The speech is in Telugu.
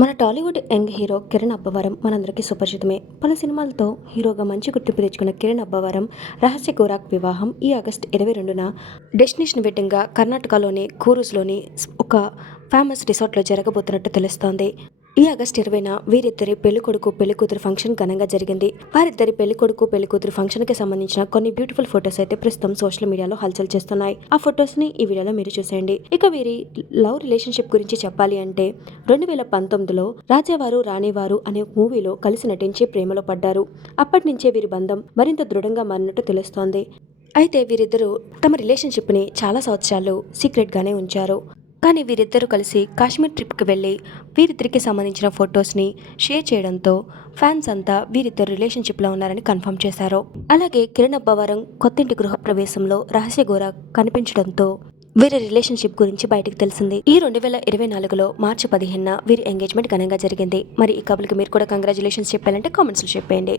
మన టాలీవుడ్ యంగ్ హీరో కిరణ్ అబ్బవరం మనందరికీ సుపరిచితమే. పలు సినిమాలతో హీరోగా మంచి గుర్తింపు తెచ్చుకున్న కిరణ్ అబ్బవరం రహస్య గోరాక్ వివాహం ఈ ఆగస్ట్ ఇరవై రెండున డెస్టినేషన్ వెడ్డింగ్గా కర్ణాటకలోని కూరూస్లోని ఒక ఫేమస్ రిసార్ట్లో జరగబోతున్నట్టు తెలుస్తోంది. ఈ ఆగస్ట్ ఇరవైన వీరిద్దరి పెళ్ళికొడుకు పెళ్ళికూతురు ఫంక్షన్ ఘనంగా జరిగింది. వారిద్దరి పెళ్ళికొడుకు పెళ్ళికూతురు ఫంక్షన్కి సంబంధించిన కొన్ని బ్యూటిఫుల్ ఫొటోస్ అయితే ప్రస్తుతం సోషల్ మీడియాలో హల్చల్ చేస్తున్నాయి. ఆ ఫొటోస్ని ఈ వీడియోలో మీరు చూసేయండి. ఇక వీరి లవ్ రిలేషన్షిప్ గురించి చెప్పాలి అంటే రెండు వేల పంతొమ్మిదిలో రాజావారు రాణివారు అనే మూవీలో కలిసి నటించి ప్రేమలో పడ్డారు. అప్పటి నుంచే వీరి బంధం మరింత దృఢంగా మారినట్టు తెలుస్తోంది. అయితే వీరిద్దరూ తమ రిలేషన్షిప్ని చాలా సంవత్సరాలు సీక్రెట్గానే ఉంచారు. కానీ వీరిద్దరూ కలిసి కాశ్మీర్ ట్రిప్కి వెళ్ళి వీరిద్దరికి సంబంధించిన ఫొటోస్ని షేర్ చేయడంతో ఫ్యాన్స్ అంతా వీరిద్దరు రిలేషన్షిప్లో ఉన్నారని కన్ఫర్మ్ చేశారు. అలాగే కిరణ్ అబ్బవరం కొత్తింటి గృహప్రవేశంలో రహస్య గోర కనిపించడంతో వీరి రిలేషన్షిప్ గురించి బయటకు తెలిసింది. ఈ రెండు వేల ఇరవై నాలుగులో మార్చి పదిహేనున వీరి ఎంగేజ్మెంట్ ఘనంగా జరిగింది. మరి ఈ కబుల్కి మీరు కూడా కంగ్రాచులేషన్స్ చెప్పాలంటే కామెంట్స్లో చెప్పేయండి.